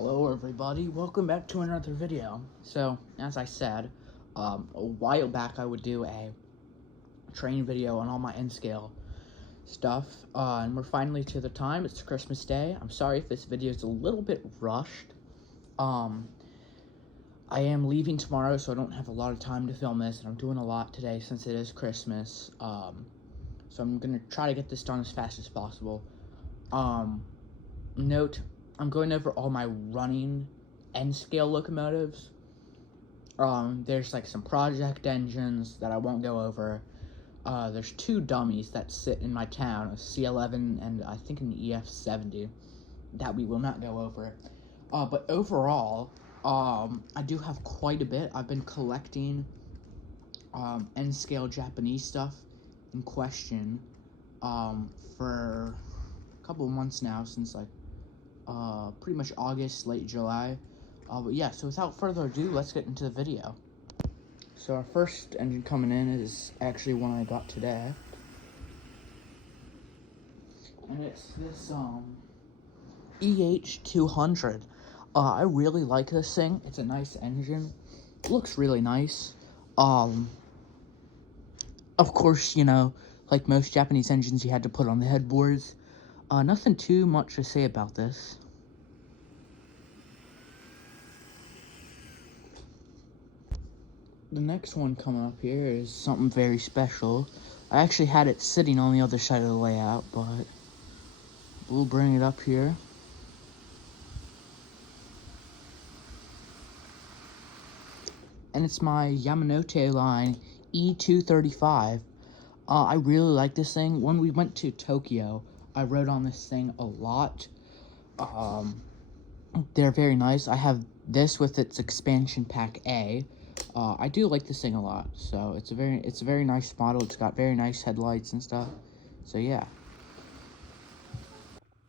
Hello everybody, welcome back to another video. So, as I said, a while back I would do a train video on all my N-scale stuff, and we're finally to the time. It's Christmas Day. I'm sorry if this video is a little bit rushed. I am leaving tomorrow, so I don't have a lot of time to film this, and I'm doing a lot today since it is Christmas. So I'm gonna try to get this done as fast as possible. Note, I'm going over all my running N-scale locomotives. There's like some project engines that I won't go over. There's two dummies that sit in my town, a C11 and I think an EF70, that we will not go over. But overall, I do have quite a bit. I've been collecting N-scale Japanese stuff in question for a couple of months now, since like pretty much August, late July. But yeah, so without further ado, let's get into the video. So our first engine coming in is actually one I got today. And it's this EH200. I really like this thing. It's a nice engine. It looks really nice. Of course, you know, like most Japanese engines, you had to put on the headboards. Nothing too much to say about this. The next one coming up here is something very special. I actually had it sitting on the other side of the layout, but we'll bring it up here. And it's my Yamanote line E235. I really like this thing. When we went to Tokyo, I rode on this thing a lot. They're very nice. I have this with its expansion pack A. I do like this thing a lot. So it's a very nice model. It's got very nice headlights and stuff. So yeah.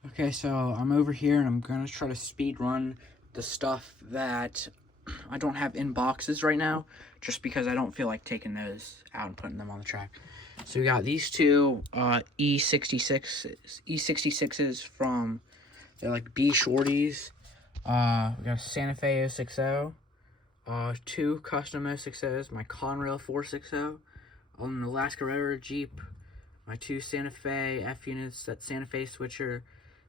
Okay, so I'm over here and I'm gonna try to speed run the stuff that I don't have in boxes right now, just because I don't feel like taking those out and putting them on the track. So we got these two E66s from, they're like B Shorties. We got a Santa Fe 060, two custom 060s, my Conrail 460, an Alaska Railroad Jeep, my two Santa Fe F units, that Santa Fe switcher,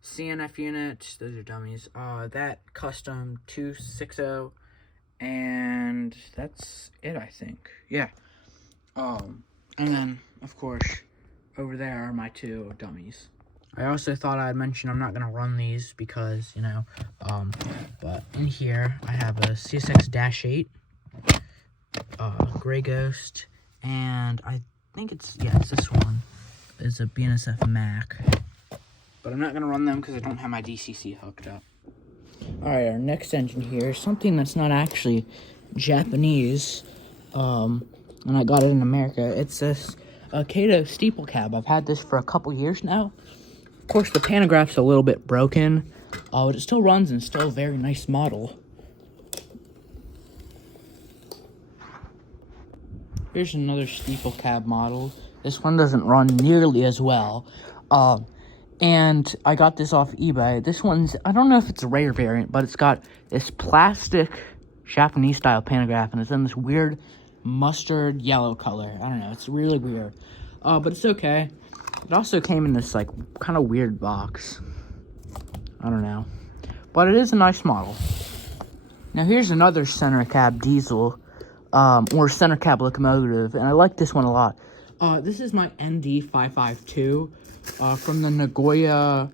CNF unit, those are dummies, that custom 260, and that's it, I think. Yeah. And then, of course, over there are my two dummies. I also thought I'd mention I'm not going to run these because, you know, but in here I have a CSX-8, Gray Ghost, and I think it's this one. It's a BNSF Mac. But I'm not going to run them because I don't have my DCC hooked up. Alright, our next engine here is something that's not actually Japanese, and I got it in America. It's this Kato steeple cab. I've had this for a couple years now. Of course, the pantograph's a little bit broken, but it still runs and it's still a very nice model. Here's another steeple cab model. This one doesn't run nearly as well. And I got this off eBay. This one's, I don't know if it's a rare variant, but it's got this plastic Japanese style pantograph, and it's in this weird mustard yellow color. I don't know, it's really weird. But it's okay. It also came in this, like, kind of weird box. I don't know. But it is a nice model. Now, here's another center cab diesel, or center cab locomotive, and I like this one a lot. This is my ND552, from the Nagoya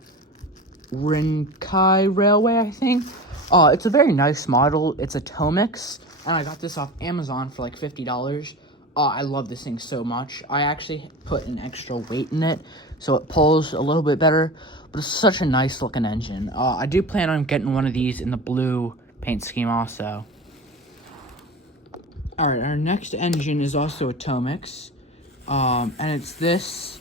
Rinkai Railway, I think. It's a very nice model. It's a Tomix, and I got this off Amazon for like $50. I love this thing so much. I actually put an extra weight in it, so it pulls a little bit better, but it's such a nice looking engine. I do plan on getting one of these in the blue paint scheme also. Alright, our next engine is also a Tomix, and it's this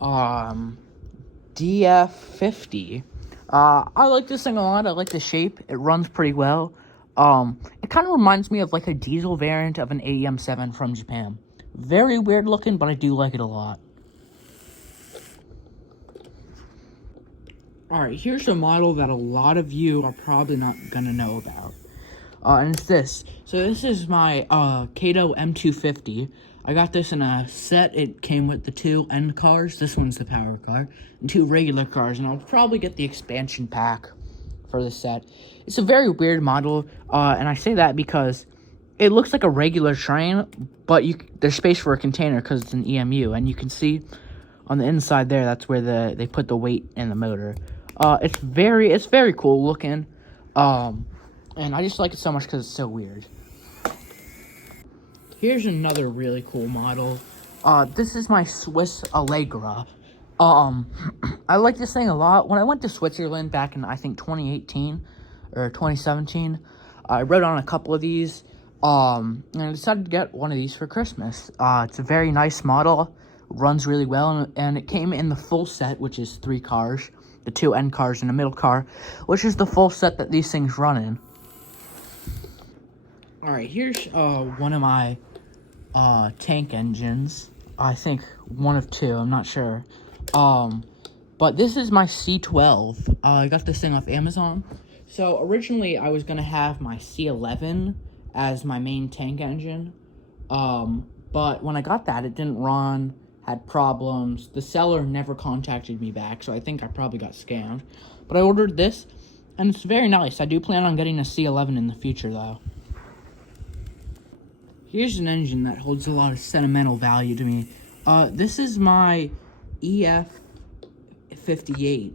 DF50. I like this thing a lot. I like the shape. It runs pretty well. It kind of reminds me of like a diesel variant of an AEM7 from Japan. Very weird looking, but I do like it a lot. Alright, here's a model that a lot of you are probably not gonna know about. And it's this. So this is my Kato M250. I got this in a set. It came with the 2 end cars. This one's the power car. And 2 regular cars. And I'll probably get the expansion pack for the set. It's a very weird model. And I say that because it looks like a regular train, but there's space for a container because it's an EMU. And you can see on the inside there, that's where they put the weight in the motor. It's very cool looking. And I just like it so much because it's so weird. Here's another really cool model. This is my Swiss Allegra. I like this thing a lot. When I went to Switzerland back in, I think, 2018 or 2017, I rode on a couple of these. And I decided to get one of these for Christmas. It's a very nice model. Runs really well, and it came in the full set, which is 3 cars. The 2 end cars and the middle car, which is the full set that these things run in. Alright, here's one of my tank engines. I think one of 2, I'm not sure. But this is my C12. I got this thing off Amazon. So originally I was gonna have my C11 as my main tank engine. But when I got that, it didn't run, had problems. The seller never contacted me back, so I think I probably got scammed. But I ordered this, and it's very nice. I do plan on getting a C11 in the future, though. Here's an engine that holds a lot of sentimental value to me. This is my EF58,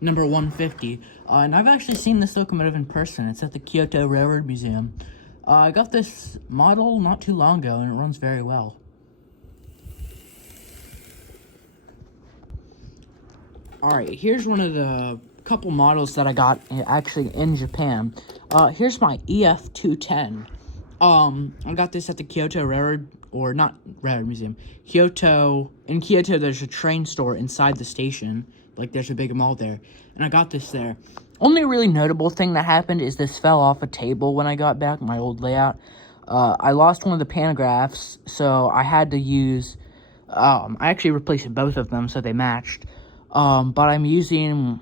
number 150. And I've actually seen this locomotive in person. It's at the Kyoto Railroad Museum. I got this model not too long ago, and it runs very well. Alright, here's one of the couple models that I got actually in Japan. Here's my EF210. I got this at the Kyoto Railroad, or not Railroad Museum, Kyoto. In Kyoto, there's a train store inside the station. Like, there's a big mall there. And I got this there. Only really notable thing that happened is this fell off a table when I got back, my old layout. I lost one of the pantographs, so I had to use, I actually replaced both of them so they matched. But I'm using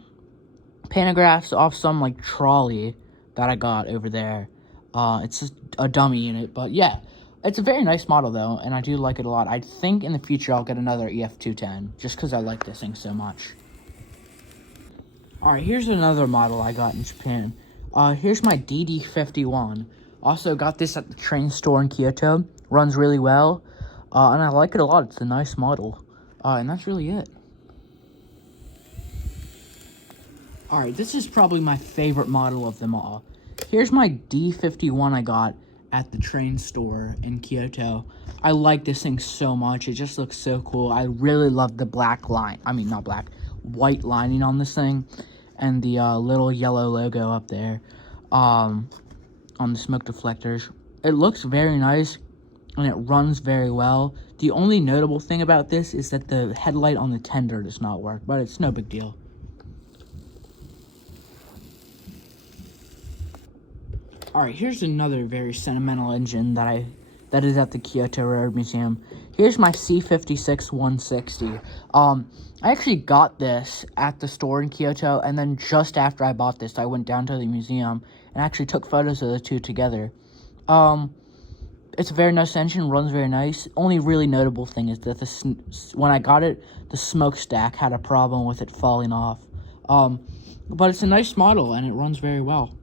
pantographs off some, like, trolley that I got over there. It's just a dummy unit, but yeah. It's a very nice model, though, and I do like it a lot. I think in the future I'll get another EF210, just because I like this thing so much. Alright, here's another model I got in Japan. Here's my DD51. Also got this at the train store in Kyoto. Runs really well, and I like it a lot. It's a nice model. And that's really it. Alright, this is probably my favorite model of them all. Here's my D51 I got at the train store in Kyoto. I like this thing so much. It just looks so cool. I really love the black line. I mean, not black. White lining on this thing. And the little yellow logo up there. On the smoke deflectors. It looks very nice. And it runs very well. The only notable thing about this is that the headlight on the tender does not work. But it's no big deal. Alright, here's another very sentimental engine that is at the Kyoto Railroad Museum. Here's my C56 160. I actually got this at the store in Kyoto, and then just after I bought this, I went down to the museum and actually took photos of the two together. It's a very nice engine, runs very nice. Only really notable thing is that when I got it, the smokestack had a problem with it falling off. But it's a nice model, and it runs very well.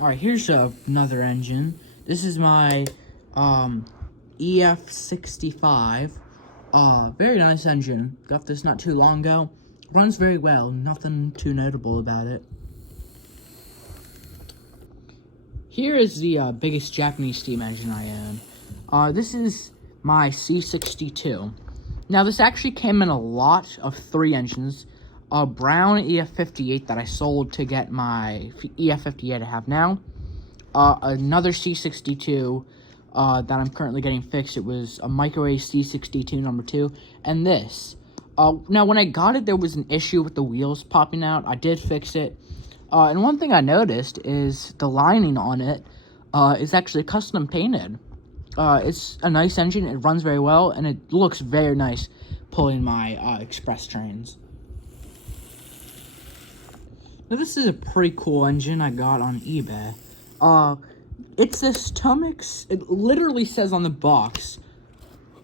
Alright, here's another engine. This is my EF65. Very nice engine. Got this not too long ago. Runs very well. Nothing too notable about it. Here is the biggest Japanese steam engine I own. This is my C62. Now, this actually came in a lot of 3 engines. A brown EF58 that I sold to get my EF58 I have now. Another C62 that I'm currently getting fixed. It was a microwave C62 number 2. And this. Now, when I got it, there was an issue with the wheels popping out. I did fix it. And one thing I noticed is the lining on it is actually custom painted. It's a nice engine. It runs very well, and it looks very nice. pulling my express trains. Now this is a pretty cool engine I got on eBay. It's this Tomix, it literally says on the box,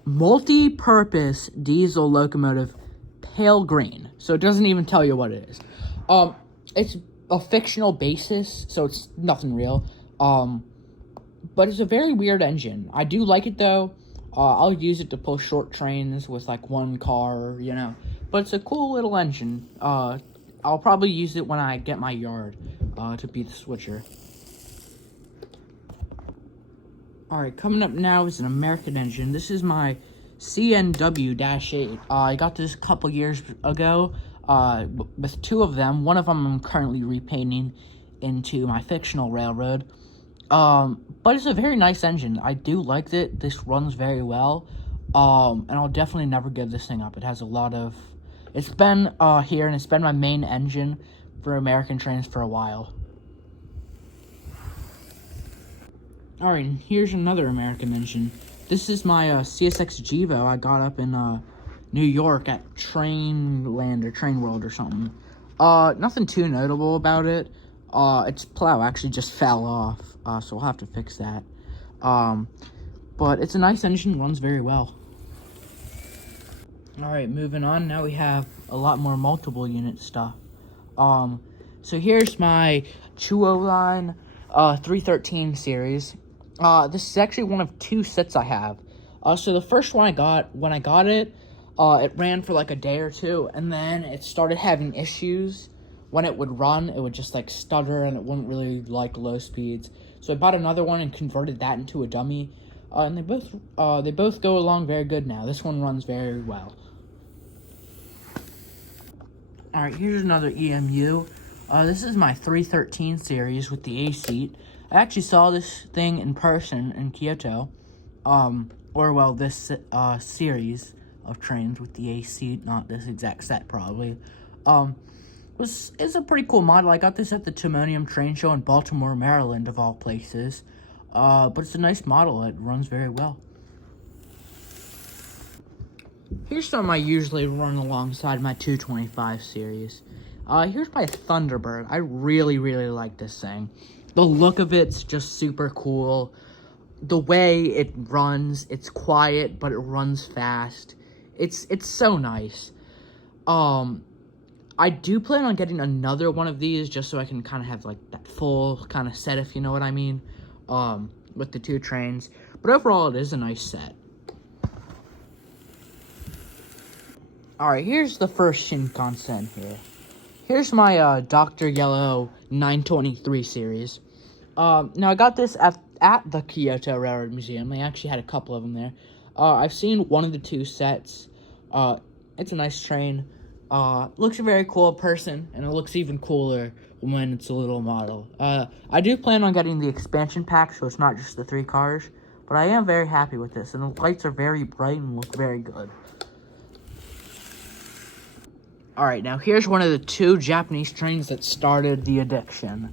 multi-purpose diesel locomotive, pale green. So it doesn't even tell you what it is. It's a fictional basis, so it's nothing real. But it's a very weird engine. I do like it though. I'll use it to pull short trains with like one car, you know. But it's a cool little engine. I'll probably use it when I get my yard to be the switcher. Alright, coming up now is an American engine. This is my CNW-8. I got this a couple years ago with two of them. One of them I'm currently repainting into my fictional railroad. But it's a very nice engine. I do like it. This runs very well. And I'll definitely never give this thing up. It has a lot of... It's been here, and it's been my main engine for American trains for a while. Alright, and here's another American engine. This is my CSX Gevo I got up in New York at Trainland or Train World or something. Nothing too notable about it. Its plow actually just fell off, so we'll have to fix that. But it's a nice engine, runs very well. Alright, moving on. Now we have a lot more multiple unit stuff. So here's my Chuo Line 313 series. This is actually one of two sets I have. So the first one I got, when I got it, it ran for like a day or two, and then it started having issues. When it would run, it would just like stutter, and it wouldn't really like low speeds. So I bought another one and converted that into a dummy, and they both go along very good now. This one runs very well. Alright, here's another EMU. This is my 313 series with the A seat. I actually saw this thing in person in Kyoto. This series of trains with the A seat, not this exact set probably. It's a pretty cool model. I got this at the Timonium Train Show in Baltimore, Maryland, of all places. But it's a nice model. It runs very well. Here's something I usually run alongside my 225 series. Here's my Thunderbird. I really, really like this thing. The look of it's just super cool. The way it runs, it's quiet, but it runs fast. It's so nice. I do plan on getting another one of these just so I can kind of have like that full kind of set, if you know what I mean, with the two trains. But overall, it is a nice set. Alright, here's the first Shinkansen here. Here's my Dr. Yellow 923 series. Now, I got this at the Kyoto Railroad Museum. They actually had a couple of them there. I've seen one of the two sets. It's a nice train. Looks very cool in person, and it looks even cooler when it's a little model. I do plan on getting the expansion pack, so it's not just the 3 cars. But I am very happy with this, and the lights are very bright and look very good. Alright, now here's one of the 2 Japanese trains that started the addiction.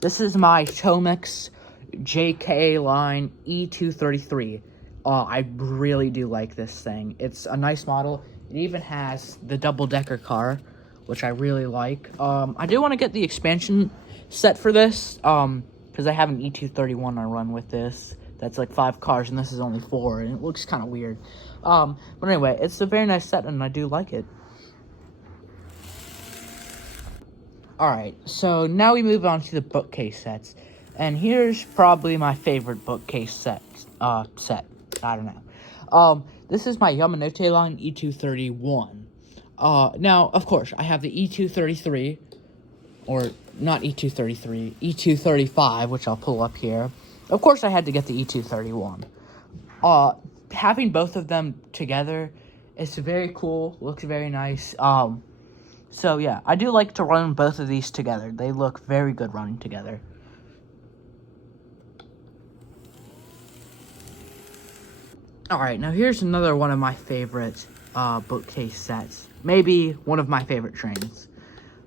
This is my Tomix JK Line E233. I really do like this thing. It's a nice model. It even has the double-decker car, which I really like. I do want to get the expansion set for this, because I have an E231 I run with this. That's like 5 cars, and this is only 4, and it looks kind of weird. But anyway, it's a very nice set, and I do like it. Alright, so now we move on to the bookcase sets. And here's probably my favorite bookcase set. I don't know. This is my Yamanote Line E231. Now, of course, I have the E233, or not E233, E235, which I'll pull up here. Of course, I had to get the E231. Having both of them together, it's very cool, looks very nice. So yeah, I do like to run both of these together. They look very good running together. Alright, now here's another one of my favorite bookcase sets. Maybe one of my favorite trains.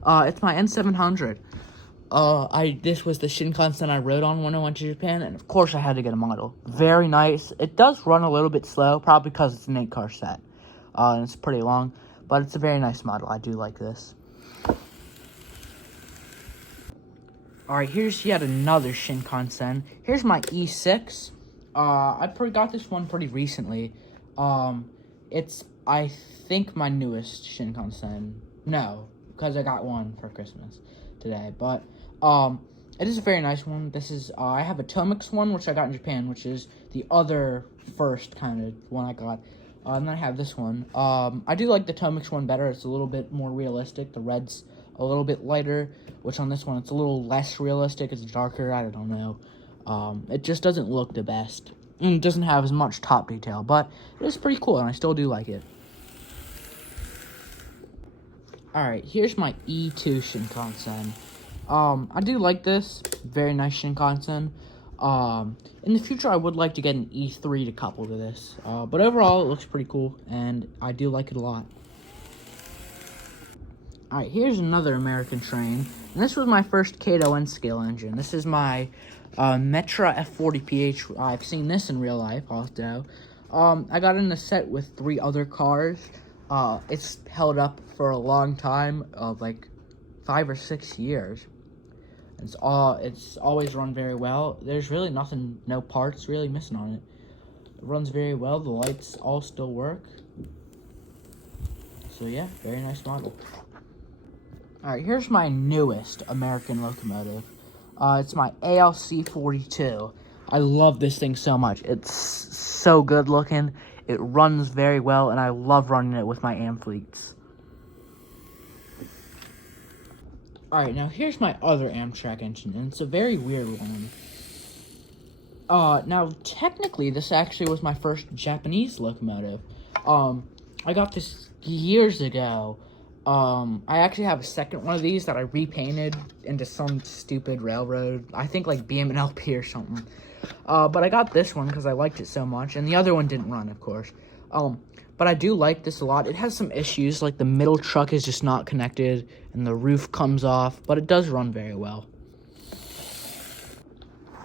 It's my N700. This was the Shinkansen I rode on when I went to Japan, and of course I had to get a model. Very nice. It does run a little bit slow, probably because it's an 8-car set. and it's pretty long, but it's a very nice model. I do like this. Alright, here's yet another Shinkansen. Here's my E6. I got this one pretty recently. It's, I think, my newest Shinkansen. No, because I got one for Christmas today. But, it is a very nice one. This is, I have a Tomix one, which I got in Japan, which is the other first kind of one I got. And then I have this one. I do like the Tomix one better. It's a little bit more realistic. The red's a little bit lighter, which on this one, it's a little less realistic. It's darker. I don't know. It just doesn't look the best. And it doesn't have as much top detail, but it is pretty cool, and I still do like it. Alright, here's my E2 Shinkansen. I do like this. Very nice Shinkansen. In the future, I would like to get an E3 to couple to this. But overall, it looks pretty cool, and I do like it a lot. Alright, here's another American train. And this was my first Kato N-scale engine. This is my Metra F40PH. I've seen this in real life also. I got in a set with 3 other cars. It's held up for a long time, like 5 or 6 years. It's always run very well. There's really nothing, no parts really missing on it. It runs very well. The lights all still work. So yeah, very nice model. Alright, here's my newest American locomotive. It's my ALC 42. I love this thing so much. It's so good looking. It runs very well, and I love running it with my Amfleets. Alright, now here's my other Amtrak engine, and it's a very weird one. Now, technically, this actually was my first Japanese locomotive. I got this years ago. I actually have a second one of these that I repainted into some stupid railroad. I think like BM&LP or something. But I got this one because I liked it so much. And the other one didn't run, of course. But I do like this a lot. It has some issues, like the middle truck is just not connected. And the roof comes off. But it does run very well.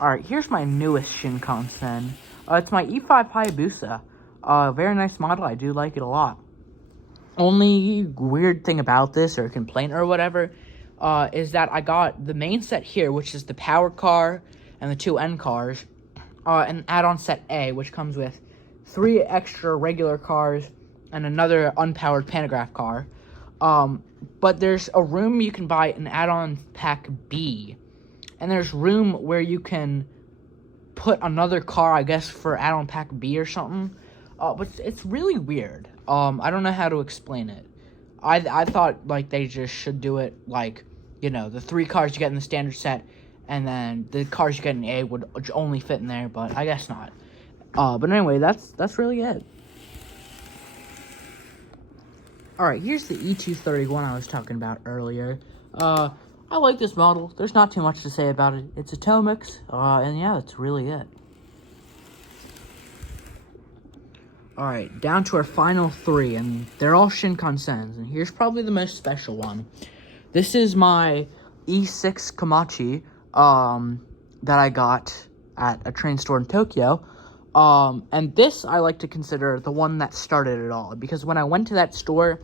Alright, here's my newest Shinkansen. It's my E5 Hayabusa. Very nice model. I do like it a lot. Only weird thing about this, or complaint or whatever, is that I got the main set here, which is the power car and the 2 end cars, and add-on set A, which comes with 3 extra regular cars and another unpowered pantograph car. But there's a room you can buy an add-on pack B, and there's room where you can put another car, I guess, for add-on pack B or something. But it's really weird. I don't know how to explain it. I thought, like, they just should do it, like, you know, the 3 cars you get in the standard set, and then the cars you get in A would only fit in there, but I guess not. But anyway, that's really it. Alright, here's the E231 I was talking about earlier. I like this model. There's not too much to say about it. It's a Tomix, and yeah, that's really it. Alright, down to our final 3, and they're all Shinkansens, and here's probably the most special one. This is my E6 Komachi, that I got at a train store in Tokyo, and this I like to consider the one that started it all, because when I went to that store,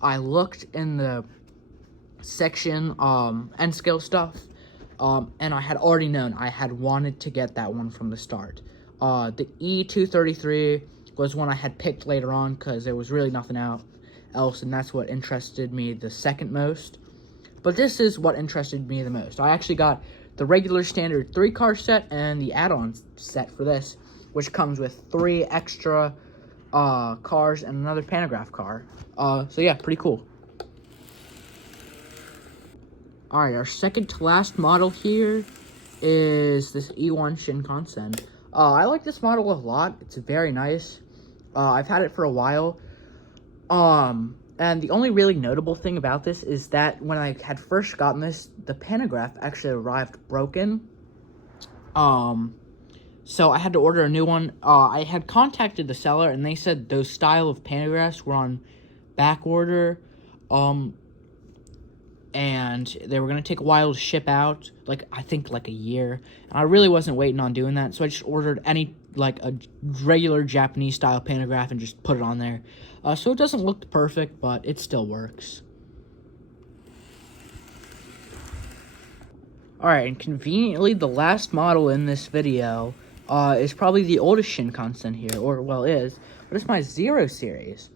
I looked in the section, N-scale stuff, and I had already known I had wanted to get that one from the start. The E233 was one I had picked later on because there was really nothing else, and that's what interested me the second most. But this is what interested me the most. I actually got the regular standard 3-car set and the add-on set for this, which comes with 3 extra cars and another pantograph car. So yeah, pretty cool. Alright, our second to last model here is this E1 Shinkansen. I like this model a lot. It's very nice. I've had it for a while. And the only really notable thing about this is that when I had first gotten this, the pantograph actually arrived broken. So I had to order a new one. I had contacted the seller, and they said those style of pantographs were on back order. And they were going to take a while to ship out, I think a year. And I really wasn't waiting on doing that, so I just ordered any like a regular Japanese style pantograph and just put it on there. So it doesn't look perfect, but it still works. Alright, and conveniently, the last model in this video is probably the oldest Shinkansen here, or, well, is, but it's my Zero Series.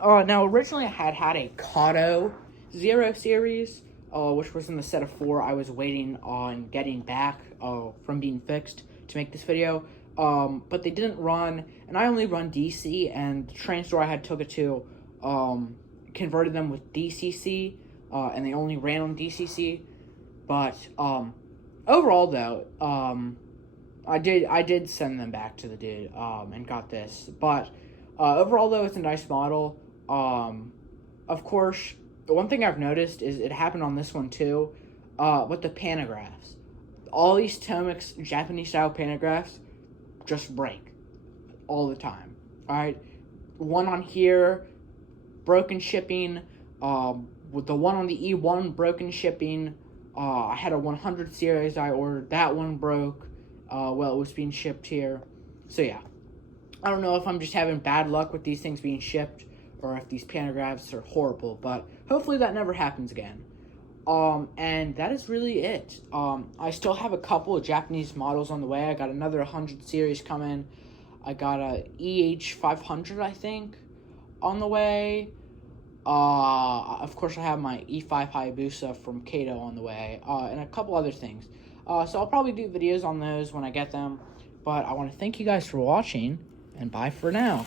Now, originally I had a Kato Zero Series, which was in the set of 4 I was waiting on getting back from being fixed to make this video, but they didn't run, and I only run DC, and the train store I had took it to converted them with DCC, and they only ran on DCC. But overall, though, I did send them back to the dude and got this. But overall, though, it's a nice model. Of course, the one thing I've noticed is it happened on this one too, with the pantographs. All these Tomix Japanese style pantographs just break all the time. All right, one on here, broken shipping. With the one on the E1, broken shipping. I had a 100 series I ordered. That one broke while it was being shipped here. So, yeah. I don't know if I'm just having bad luck with these things being shipped or if these pantographs are horrible, but hopefully that never happens again. And that is really it. I still have a couple of Japanese models on the way. I got another 100 series coming. I got a EH500, I think, on the way. Of course, I have my E5 Hayabusa from Kato on the way, and a couple other things. So I'll probably do videos on those when I get them, but I want to thank you guys for watching, and bye for now.